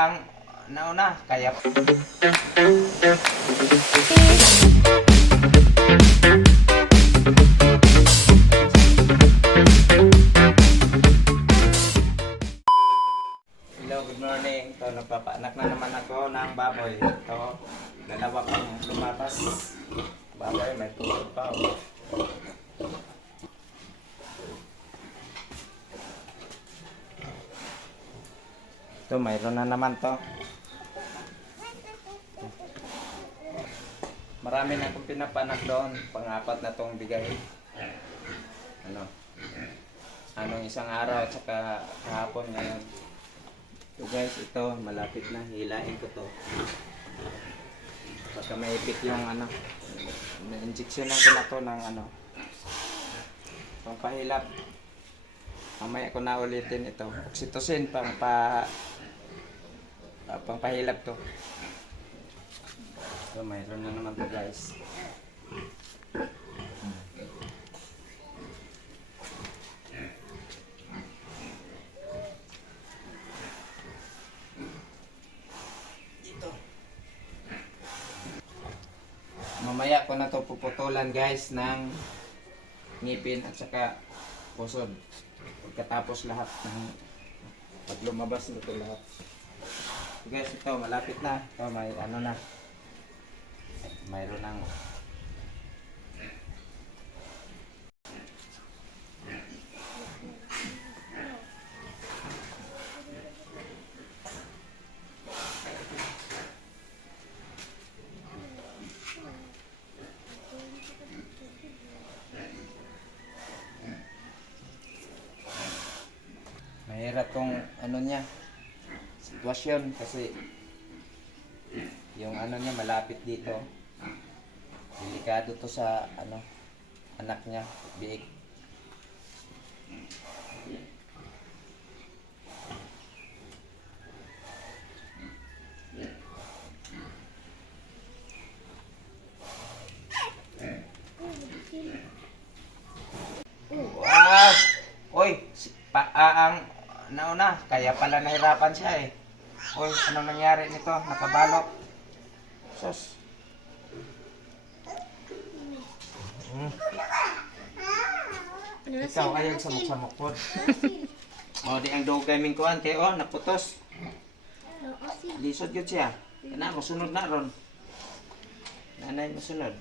ang nauna, kaya... Hello, good morning. Ito, nagpapaanak na naman ako ng baboy. Ito, dalawa pang lumabas. Baboy, may tulog pa. Oh. Ito, mayroon na naman to. Marami na akong pinapanak doon. Pang-apat na tong bigay. Ano, isang araw at saka kahapon ngayon. So guys, ito malapit na, hilain ko to. Pagka maipit yung na-injection ko na to ng pangpahilap. Mamaya ko na ulitin ito. Oxytocin pangpahilap to. So mayroon na naman to guys. Mamaya ko na to puputulan guys ng ngipin at saka pusod. Pagkatapos lahat ng pag lumabas nito lahat. So guys, ito malapit na. Ito may na. Mayroon ng mahirap tong niya sitwasyon kasi yung niya malapit dito, delikado to sa anak niya, biik. Wow! Oy, ang nauna, kaya pala nahirapan siya eh. Uy, anong nangyari nito? Nakabalok. Sus. Ikaw ayag samok-samok po. O, di ang dugay ming kuhan kayo, naputos. Lisod yun siya. Kana, masunod na ron. Nanay, masunod.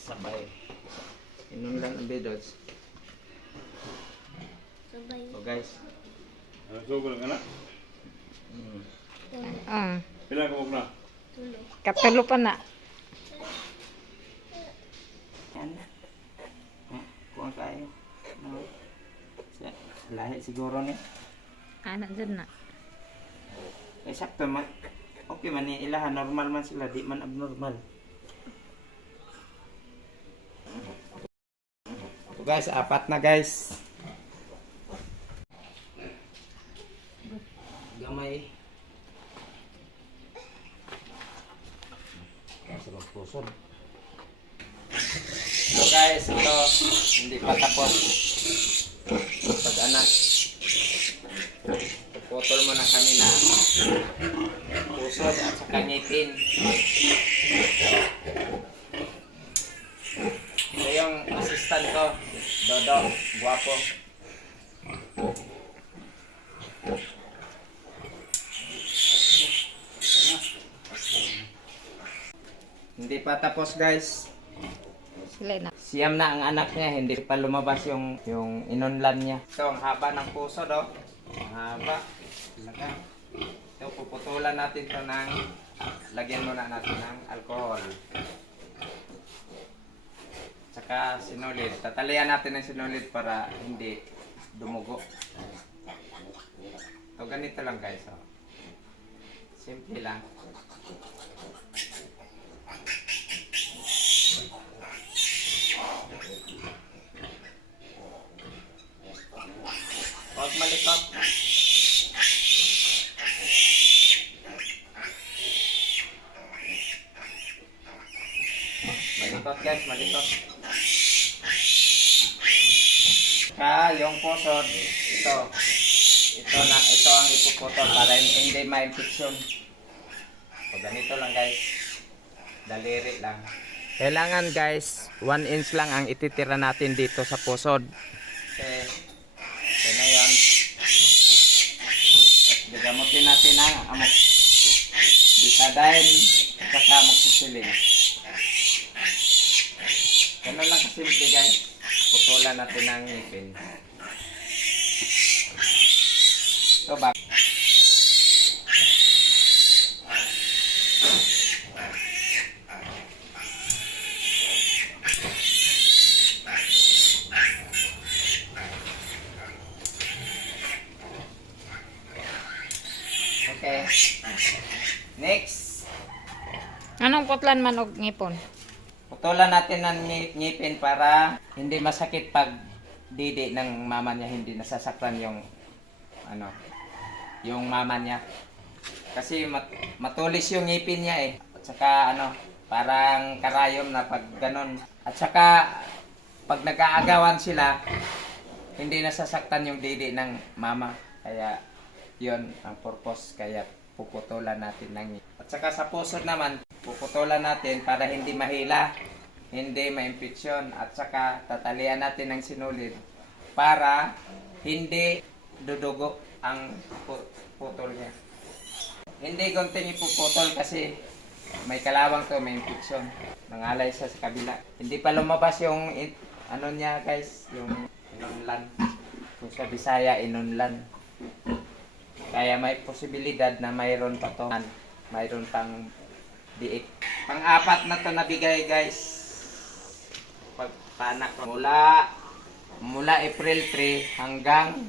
Sabay. Inom lang ang bedots. Sabay. So guys. Sobrang anak? Pila ka na? Tulog. Kapelo pa na. Yan. Kuha kayo. Lahi siguro ni. Anak dyan na. Eh sakto man. Okay man ni ilahan. Normal man sila. Di man abnormal. So guys, apat na guys. Gamay. Sa magpusod. So guys, ito hindi pa tapos. Pag-anak. Puputol muna kami ng pusod at saka ngipin. Ito yung assistant ko, Dodo, guwapo. Hindi pa tapos guys. Sila na. Siyam na ang anak niya, hindi pa lumabas yung inunlan niya. Ito ang haba ng puso do. Ang haba. Talaga. Ito puputulan natin to ng lagyan muna natin ng alcohol. Tsaka sinulid. Tatalian natin ng sinulid para hindi dumugo. Ito ganito lang guys. Oh. Simple lang. Huwag malikot. Malikot guys, malikot. saka yung pusod, ito. Ito ang ipuputol para hindi ma-infection. So, ganito lang guys. Daliri lang. Kailangan guys, 1 inch lang ang ititira natin dito sa pusod. Okay. So na yun. Gamutin natin ang amok. Bitadine at saka amoxicillin. Ganun lang kasimple guys. Putulan natin ang ngipin. Ito ba? Okay. Next. Anong putlan man og ngipon? Putulan natin ang ngipin para hindi masakit pag didi ng mama niya, hindi nasasaktan yung yung mama niya. Kasi matulis yung ngipin niya eh. At saka parang karayom na pag ganon. At saka pag nag-aagawan sila, hindi nasasaktan yung didi ng mama. Kaya yon ang purpose, kaya puputulan natin ng ngipin. At saka sa pusod naman, puputulan natin para hindi mahila, hindi ma-infeksyon, at saka tatalian natin ng sinulid para hindi dudugo ang putol niya. Hindi gunting ipuputol kasi may kalawang to, may infeksyon. Nangalay siya sa kabila. Hindi pa lumabas yung niya guys, yung inunlan. Kung sa Bisaya, inunlan. Kaya may posibilidad na mayroon pa to. Mayroon pang diik. Pang-apat na to nabigay guys. Pagpanak mula April 3 hanggang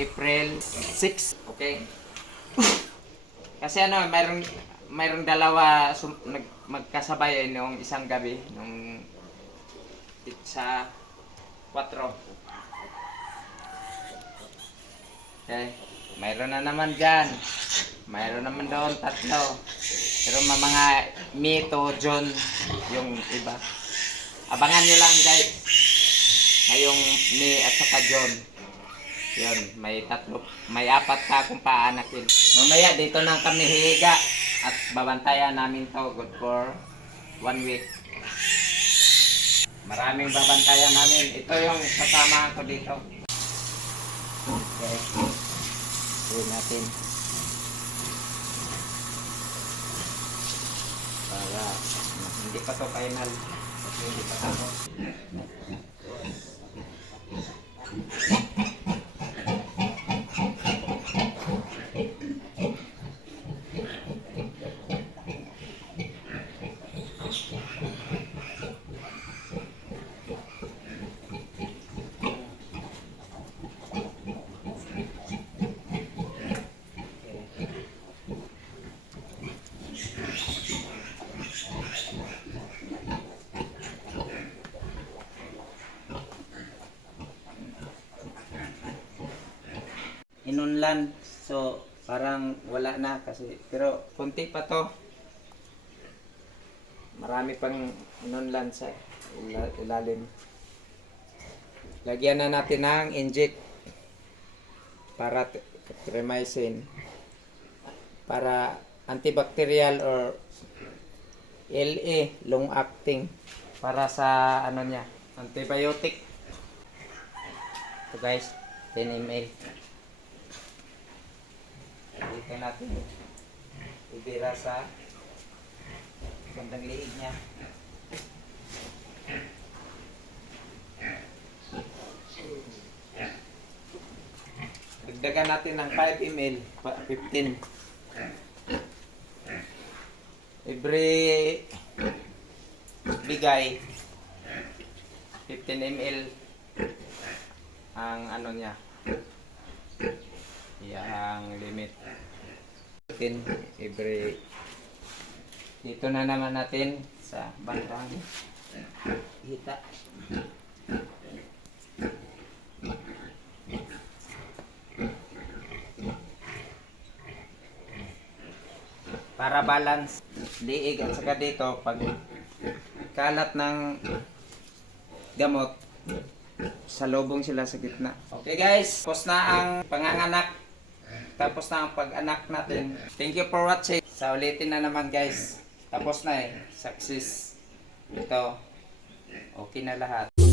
April 6. Okay? Kasi mayroong dalawa magkasabay noong isang gabi nung sa 4. Okay? Mayroon na naman dyan. Mayroon naman doon 3. Pero mga Mito, John, yung iba. Abangan nyo lang guys. Ngayong Mi at saka John. Yun, may 4 ka akong paanakin. Mamaya dito nang kami hihiga. At babantayan namin to good for 1 week. Maraming babantayan namin. Ito yung kasama ko dito. Okay. Gawin natin para hindi pa to final kasi hindi pa tapos. Inunlan, so parang wala na kasi, pero konti pa to. Marami pang inunlan sa ilalim. Lagyan na natin ng inject para trimicin para antibacterial or LA, long acting, para sa niya, antibiotic. Ito guys, 10 ml. Dito natin ibira sa bandang liig niya. Dagdagan natin ng 5 ml, 15. Every bigay 15 ml ang niya, ang limit. Every dito na naman natin sa bandang hita. Para balance liig at saka dito pag kalat ng gamot salubong sila sa gitna. Okay guys, tapos na ang panganganak. Tapos na ang pag-anak natin. Thank you for watching. Sa ulitin na naman guys. Tapos na eh. Success. Ito. Okay na lahat.